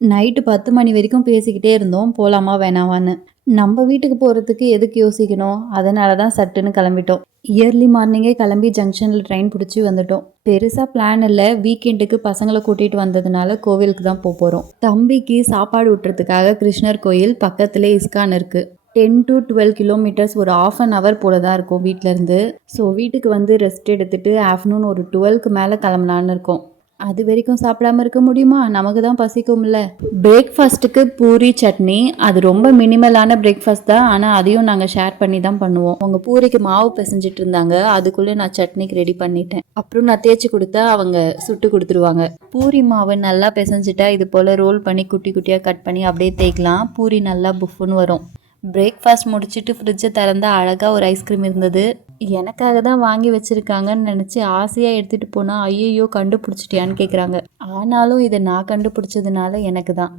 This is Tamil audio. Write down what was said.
நைட்டு 10 மணி வரைக்கும் பேசிக்கிட்டே இருந்தோம். போலாமா வேணாமான்னு. நம்ம வீட்டுக்கு போறதுக்கு எதுக்கு யோசிக்கணும்? அதனால தான் சட்டுன்னு கிளம்பிட்டோம். இயர்லி மார்னிங்கே கிளம்பி ஜங்ஷன்ல ட்ரெயின் பிடிச்சி வந்துட்டோம். பெருசா பிளான் இல்ல. வீக்கெண்டுக்கு பசங்கள கூட்டிட்டு வந்ததுனால கோவிலுக்கு தான் போறோம். தம்பிக்கு சாப்பாடு ஊட்டுறதுக்காக கிருஷ்ணர் கோயில் பக்கத்திலே இஸ்கான் இருக்கு. 10 to 12 கிலோமீட்டர்ஸ் ஒரு ½ அன் ஹவர் போல தான் இருக்கும் வீட்டிலேருந்து. ஸோ வீட்டுக்கு வந்து ரெஸ்ட் எடுத்துட்டு ஆஃப்டர்நூன் ஒரு 12க்கு மேலே கிளம்பலான்னு இருக்கோம். அது வரைக்கும் சாப்பிடாம இருக்க முடியுமா? நமக்கு தான் பசிக்கும்ல. பிரேக்ஃபாஸ்ட்டுக்கு பூரி சட்னி. அது ரொம்ப மினிமலான பிரேக்ஃபாஸ்ட் தான். ஆனால் அதையும் நாங்கள் ஷேர் பண்ணி தான் பண்ணுவோம். அவங்க பூரிக்கு மாவு பிசைஞ்சிட்டு இருந்தாங்க. அதுக்குள்ளே நான் சட்னிக்கு ரெடி பண்ணிட்டேன். அப்புறம் நான் தேய்ச்சி கொடுத்தா அவங்க சுட்டு கொடுத்துருவாங்க. பூரி மாவு நல்லா பிசைஞ்சிட்டா இது போல் ரோல் பண்ணி குட்டி குட்டியாக கட் பண்ணி அப்படியே தேய்க்கலாம். பூரி நல்லா புஃப்னு வரும். பிரேக்ஃபாஸ்ட் முடிச்சுட்டு ஃப்ரிட்ஜை திறந்தா அழகாக ஒரு ஐஸ்கிரீம் இருந்தது. எனக்காக தான் வாங்கி வச்சுருக்காங்கன்னு நினச்சி ஆசையாக எடுத்துகிட்டு போனால் ஐயையோ கண்டுபிடிச்சிட்டியான்னு கேட்குறாங்க. ஆனாலும் இதை நான் கண்டுபிடிச்சதுனால எனக்கு தான்.